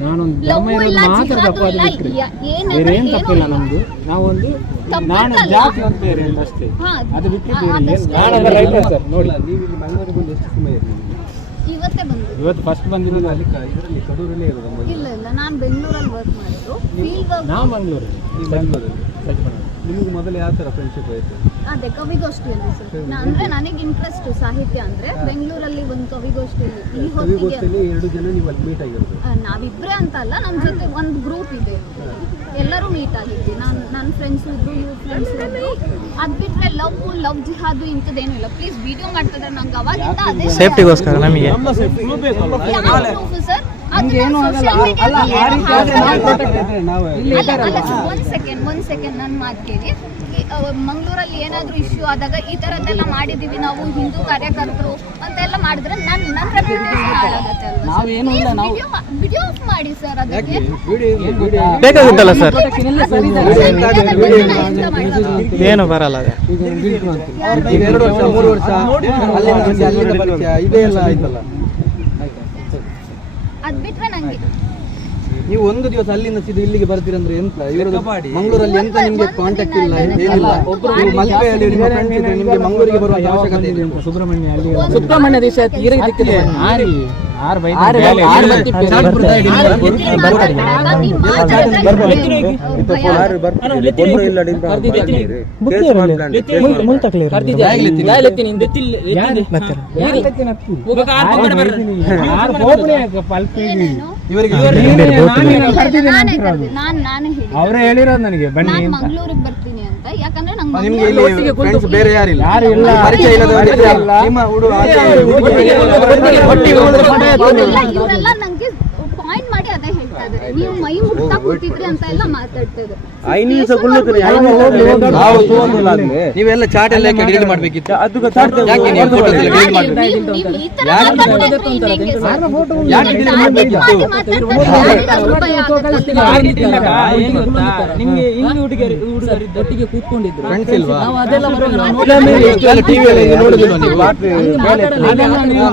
ನಾನೊಂದು ಧರ್ಮ ಇಲ್ಲ ಇರೋದು ಮಾತ್ರ ತಪ್ಪು ಅದು ಬೇರೆ ಏನ್ ತಪ್ಪಿಲ್ಲ. ನಮ್ದು. ನಾವೊಂದು ನಾನು ಜಾತಿ ಅಂತ ಬೇರೆ ಅಷ್ಟೇ. ಅದು ಬಿಟ್ಟು ಆ- ಬೇರೆ ಏನು ಅದಷ್ಟೇ. ರೈತ ಸರ್ ನೋಡಿ. ನೀವು ಇಲ್ಲಿ ಮಂಗಳೂರಿಗೆ ಬಂದು ಎಷ್ಟು ಸಮಯ ಇರಲಿ ಇವತ್ತೇ ಬಂದು ಇವತ್ತು ಫಸ್ಟ್ ಬಂದಿರೋದು ಅಲ್ಲಿ ಕ- ಇದರಲ್ಲಿ ಕಡೂರಲ್ಲೇ ಇರೋದು ಇಲ್ಲ ಇಲ್ಲ ನಾನು ಬೆಂಗಳೂರಲ್ಲಿ ವರ್ಕ್ ಮಾಡಿದ್ರು ನಾವು ಮಂಗಳೂರಲ್ಲಿ. ಬೆಂಗಳೂರಲ್ಲಿ. ನಿಮಗೆ ಮೊದಲು ಯಾವ ಥರ ಫ್ರೆಂಡ್ಶಿಪ್ ಆಯಿತು? ಅದೇ ಕವಿಗೋಷ್ಠಿಯಲ್ಲಿ ಸರ್. ನಾ- ಅಂದ್ರೆ ನನಗೆ ಇಂಟ್ರೆಸ್ಟ್ ಸಾಹಿತ್ಯ ಅಂದ್ರೆ ಬೆಂಗಳೂರಲ್ಲಿ ಒಂದು ಕವಿಗೋಷ್ಠಿಯಲ್ಲಿ ಈ ಹೊತ್ತಿಗೆ ಕವಿಗೋಷ್ಠಿಯಲ್ಲಿ ಎರಡು ಜನ ನೀವು ಅಲ್ಲಿ ಮೀಟ್ ಆಗಿರೋದು. ಆ, ನಾವಿಬ್ರೇ ಅಂತ ಅಲ್ಲ ನಮ್ಮ ಜೊತೆ ಒಂದು ಗ್ರೂಪ್ ಇದೆ. ಎಲ್ಲರೂ ಮೀಟ್ ಆಗಿದ್ವಿ. ನಾನು ನನ್ನ ಫ್ರೆಂಡ್ಸ್ ಇದ್ರು ಇವ್ರ ಫ್ರೆಂಡ್ಸ್ ಇದ್ರು. ಅದ್ ಬಿಟ್ರೆ ಲವ್ ಲವ್ ಜಿಹಾದು ಇಂಥದ್ದೇನು ಇಲ್ಲ. ಪ್ಲೀಸ್ ವಿಡಿಯೋ ಮಾಡ್ತಿದ್ರೆ ನಂಗೆ ಅವಾಗಿಂದ ಅದೇ ಸೇಫ್ಟಿಗೋಸ್ಕರ ನಮಗೆ. ಯಾವ proof sir? ಅದನ್ನ ಆಗಲ್ಲ. ಅಲ್ಲ ಆ ರೀತಿ ಆದ್ರೆ ನಾವು ಹಾಕ್ತಾರೆ. ಇದ್ರೆ ನಾವು. ಒಂದ್ ಸೆಕೆಂಡ್ ಒಂದ್ ಸೆಕೆಂಡ್ ನನ್ನ ಮಾತು ಕೇಳಿ. ಈ, ಅಹ್, ಮಂಗಳೂರಲ್ಲಿ ಏನಾದ್ರೂ ಇಶ್ಯೂ ಆದಾಗ ಈ ತರದ್ದೆಲ್ಲ ಮಾಡಿದೀವಿ ನಾವು ಹಿಂದೂ ಕಾರ್ಯಕರ್ತರು ಅಂತೆಲ್ಲ ಮಾಡಿದ್ರೆ ನನ್ ನನ್ನ ರೆಪ್ಯುಟೇಷನ್ ಹಾಳಾಗತ್ತೆ ಅಲ್ವಾ ವಿಡಿಯೋ ಆಫ್ ಮಾಡಿ ಸರ್ ಅದಕ್ಕೆ. ಬೇಕಾಗುತ್ತಲ್ಲ ಸರ್ ಏನು ಬರಲ್ಲ ಅದೇ. ಈಗ ಎರಡು ವರ್ಷ ಮೂರು ವರ್ಷ. ಅಲ್ಲಿಂದ ಬಂದು ಅಲ್ಲಿಂದ ಪರಿಚಯ ಇದೇ ಎಲ್ಲ ಆಯ್ತಲ್ಲ. ಅದ್ ಬಿಟ್ರೆ ನಂಗೆ. ನೀವು ಒಂದು ದಿವಸ ಅಲ್ಲಿಂದ ಸಿದ್ದು ಇಲ್ಲಿಗೆ ಬರ್ತೀರಂದ್ರೆ ಎಂತ? ಇವರು ಮಂಗಳೂರಲ್ಲಿ ಎಂತ ನಿಮ್ಗೆ ಕಾಂಟ್ಯಾಕ್ಟ್ ಇಲ್ಲ ಏನಿಲ್ಲ. ನೀವು ಮಲ್ಪೆಯಲ್ಲಿ ನಿಮ್ಮ ಫ್ರೆಂಡ್ಸ್ ಇದ್ರೆ ನಿಮ್ಗೆ ಮಂಗಳೂರಿಗೆ ಬರುವ ಅವಶ್ಯಕತೆ ಇದೆ ಸುಬ್ರಹ್ಮಣ್ಯ ಅಲ್ಲಿ ಸುಬ್ರಹ್ಮಣ್ಯ ದೇಶ ತೀರ ಇದಕ್ಕೆ ಅವರೇ ಹೇಳಿರೋದು ನನಗೆ ಬನ್ನಿ ನಾನ್ ಮಂಗಳೂರಿಗೆ ಬರ್ತೀನಿ ಅಂತ. ಯಾಕಂದ್ರೆ ನಂಗೆ ಇಲ್ಲಿ ಫ್ರೆಂಡ್ಸ್ ಬೇರೆ ಯಾರಿಲ್ಲ. ಯಾರು ಇಲ್ಲ. ಪರಿಚಯ ಇಲ್ಲದವರು ಪರಿಚಯ ಇಲ್ಲ. ನಿಮ್ಮ ಹುಡುಗ ಇವರೆಲ್ಲ ನಂಗೆ ಪಾಯಿಂಟ್ ಮಾಡಿ ಅದೇ ಹೇಳ್ತಾ ಇದಾರೆ ನೀವು ಮೈ ಮುಟ್ತಾ ಕೂತಿದ್ರಿ ಅಂತ ಎಲ್ಲ ಮಾತಾಡ್ತಾ ಇದ್ದಾರೆ. ನೀವೆಲ್ಲ ಚಾಟ್ ಎಲ್ಲ ಡಿಲೀಟ್ ಮಾಡ್ಬೇಕಿತ್ತು? ಯಾಕೆ ನೀವು ಮಾಡ್ಬೇಕು? ಯಾಕೆ. ನಿಮ್ಗೆ ಹುಡುಗರು ಹುಡುಗರು ಒಟ್ಟಿಗೆ ಕೂತ್ಕೊಂಡಿದ್ರು. ಇಲ್ವಾ? ನಾವು ಅದೆಲ್ಲ ನೀವು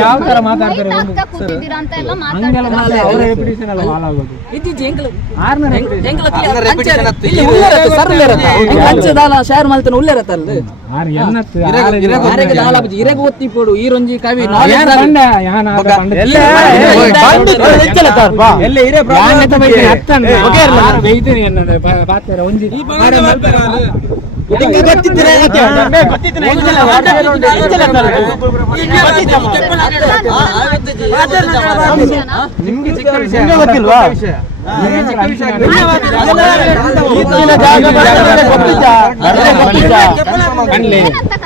ಯಾವ ತರ ಮಾತಾಡ್ತಾರೆ ಒಂದು ಅಂತ ಎಲ್ಲ ಹಂಗೆಲ್ಲ ಶೇರ್ ಮಲ್ತನ ಉಳ್ಳೆ ಇರತ್ತೆ ಅಲ್ದು. ಆರು ಎನ್ನತ್ತು ಇರೆಗು- ಒತ್ತಿ ಪೋಡು ಈರೊಂಜಿ ಕವಿ ಯಾರು ನಿಮ್ಗೆ ಚಿಕ್ಕ ವಿಷಯ ಗೊತ್ತಿಲ್ವಾ ಗೊತ್ತಿಲ್ಲ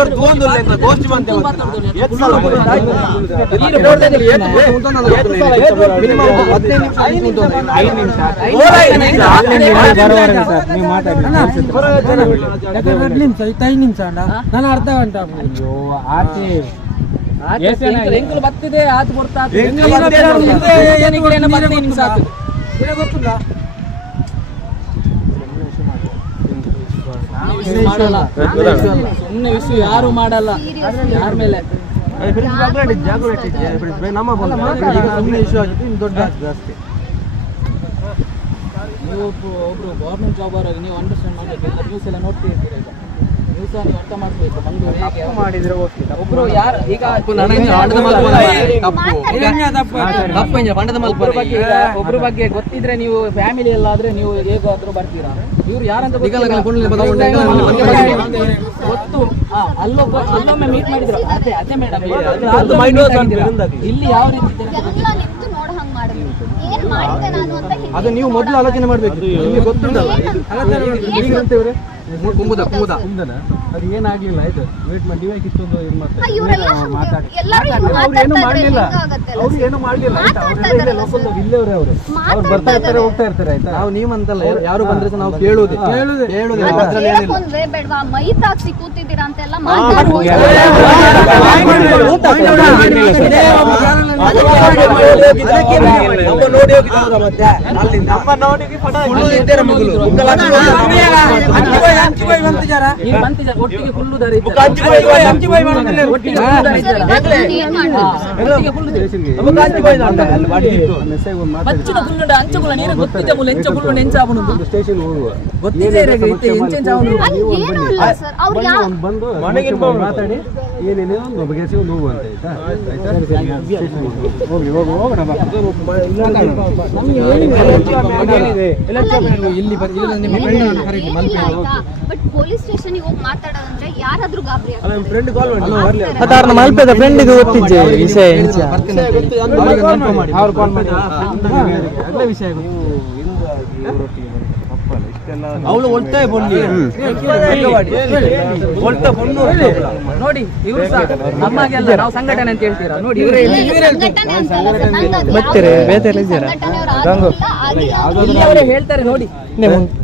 ಬಚ್ಚಿದೆ, ಸ್ವಲ್ಪ ಮಾ- ಐದು ನಿಮಿಷ ಮಾತಾಡಿ. ನಾನು ಅರ್ಧ ಗಂಟೆ ಅಯ್ಯೋ, ಆಚೆ. ಎಂಕಲ್ ಬತ್ತಿದೆ ಆತು ಕೊಡ್ತಾ ಎಂಕಲ್ ಬತ್ತಿದೆ, ಏನಿಗೆ ಬತ್ತೆ ನಿಮಿಷ ಆತು ಮಾಡಲ್ಲ. ಸುಮ್ಮನೆ ವಿಷಯ ಯಾರು ಮಾಡಲ್ಲ. ಯಾರ ಮೇಲೆ? ನಮ್ಮ ಇಶ್ಯೂ ಆಗಿತ್ತು ಇನ್ನು ದೊಡ್ಡ ಜಾಸ್ತಿ ನೀವು ಒಬ್ರು ಗೌರ್ಮೆಂಟ್ ಜಾಬ್ ಅವರಾಗಿ ನೀವು ಅಂಡರ್ಸ್ಟ್ಯಾಂಡ್ ಮಾಡಬೇಕು ನ್ಯೂಸ್ ಎಲ್ಲ ನೋಡ್ತಿರ್ತೀರ ಈಗ? ನ್ಯೂಸ್ ನೀವು ಅರ್ಥ ಮಾಡ್ಬೇಕು ಮಂಗಳೂರು ಹೇಗೆ? ಮಾಡಿದ್ರೆ ಓಕೆ ಒಬ್ರು ಯಾರು ಈಗ ಬಗ್ಗೆ ಈಗ ಒಬ್ರ ಬಗ್ಗೆ ಗೊತ್ತಿದ್ರೆ ನೀವು ಫ್ಯಾಮಿಲಿ ಎಲ್ಲ ಆದ್ರೆ ನೀವು ಹೇಗಾದ್ರೂ ಬರ್ತೀರಾ? ಇವ್ರು ಯಾರಂತ ಗೊತ್ತು. ಅಲ್ಲೊಬ್ಬ ಅಲ್ಲೊಮ್ಮೆ ಮೀಟ್ ಮಾಡಿದ್ರು. ಅದೇ ಅದೇ ಮೇಡಮ್ ಇಲ್ಲಿ ಯಾವ ರೀತಿ ಇದ್ದೀರಾ? ಎಲ್ಲ ನಿಂತು ನೋಡ ಹಂಗ್ ಮಾಡಿದ್ರು ಏನ್ ಮಾಡಿದೆ ನಾನು ಅಂತ ಹಿಂಗೆ ಅದು ನೀವು ಮೊದಲು ಆಲೋಚನೆ ಮಾಡ್ಬೇಕು. ನಿಮಗೆ ಗೊತ್ತುಂಟಲ್ಲ? ಕುಮುದ ಅದು ಏನಾಗ್ಲಿಲ್ಲ ಆಯ್ತು ವೇಟ್ ಮಾಡಿ ನೀವೇ ಇಷ್ಟೊಂದು ಇದು ಮಾಡ್ತಾರೆ ಏನು ಮಾಡ್ಲಿಲ್ಲ ಅವ್ರು ಏನು ಮಾಡ್ಲಿಲ್ಲ ಆಯ್ತಾ ಇಲ್ಲವ್ರೆ ಅವರು ಅವ್ರು ಬರ್ತಾ ಇರ್ತಾರೆ ಹೋಗ್ತಾ ಇರ್ತಾರೆ ಆಯ್ತಾ ನಾವು ನೀವಂತಲ್ಲ ಯಾರು- ಯಾರು ಬಂದ್ರೆ ಸಹ ನಾವು ಕೇಳೋದು ಕೇಳೋದು ಅದ್ರಲ್ಲಿ ಏನಿಲ್ಲ ಬೇಡ್ವಾ ಮೈ ತಾಕ್ಸಿ ಕೂತಿದ್ದೀರಾ ಮಾತಾಡ್ಬೋದು ನೋಡಿ ಬಂತಿ ಜನ ಒಟ್ಟಿಗೆ ಫುಲ್ಲು ದಾರಿ ಇದ್ದಾರೆ. ಒಟ್ಟಿಗೆ full ಒಟ್ಟಿಗೆ full ದಾರಿ. ಒಂದು ಬಚ್ಚಿನ ಫುಲ್ಲು ಅಂಚಗುಲ ನೀನು ಗೊತ್ತಿದ್ದ ಮುಲ್ಲ ಎಂಚ ಫುಲ್ಲು ನೆಂಚ ಅವನು ಸ್ಟೇಷನ್ ಹೋಗುವ. ಗೊತ್ತಿದೆ ಇತ್ತೆ ಎಂಚೆಂಚ ಅವನು ಒಂದು ಬಂದು ಮನೆಗೆ ಮಾತಾಡಿ. ಏನೇನು ಒಂದು ಬಗೆಹರಿಸಿಕೊಂಡು ಹೋಗುವ ಅಂತ ಆಯ್ತಾ? ಆಯ್ತಾ? ಹೋಗಿ ಹೋಗಿ ಹೋಗೋಣ. ಇಲ್ಲಿ ಇಲ್ಲಿ ನಿಮ್ಮ ಕರೀಲಿ ಮಲ್ಪೆ ಬಟ್ ಪೊಲೀಸ್ ಸ್ಟೇಷನ್ ಹೋಗಿ ಮಾತಾಡೋದಂದ್ರೆ ಯಾರಾದ್ರೂ ಗಾಬರಿ ಆಗ್ತಾರೆ. ಫ್ರೆಂಡ್ ಕಾಲ್ ಮಾಡಿ. ಮತ್ತೆ ಅವ್ರನ್ನ ಮಲ್ಪೆದ ಫ್ರೆಂಡಿಗೆ ಗೊತ್ತಿದ್ದೆ ವಿಷಯ ಅವಳು ಒಳ್ಳೆ ಬೊಂಡಿ ಒಳ್ಳೆ ಬೊಣ್ಣು ನೋಡಿ ಇವರು ನಮ್ಮಾಗೆಲ್ಲ ನಾವು ಸಂಘಟನೆ ಅಂತ ಹೇಳ್ತೀರಾ? ನೋಡಿ ಇವರೇ ಬರ್ತೀರಿ? ಯಾವ್ದು ಬೇತೆ ಇದ್ದೀರಾ? ಸಂಘಟನೆಯವ್ರು ಆಗಿಲ್ಲ, ಆಗಿಲ್ಲ. ಅವರೇ ಹೇಳ್ತಾರೆ ನೋಡಿ.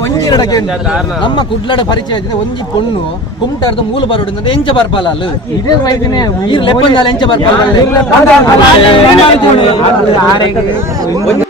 ಒಂಜಿ ನಮ್ಮ ಕುಡ್ಲಡ ಪರಿಚಯ ಆಗಿದೆ ಒಂಜಿ ಪೊಣ್ಣು ಕುಮಟಾರ್ದ ಮೂಲ ಬರೋಡಿಂದ ಎಂಚ ಬರ್ಪಲ್ಲ ಅಲ್ಲ ಇದೇ ವೈದ್ಯನೇ ಈ ಲೆಪ್ಪಂಗಾಲ ಎಂಚ ಒಂಜಿ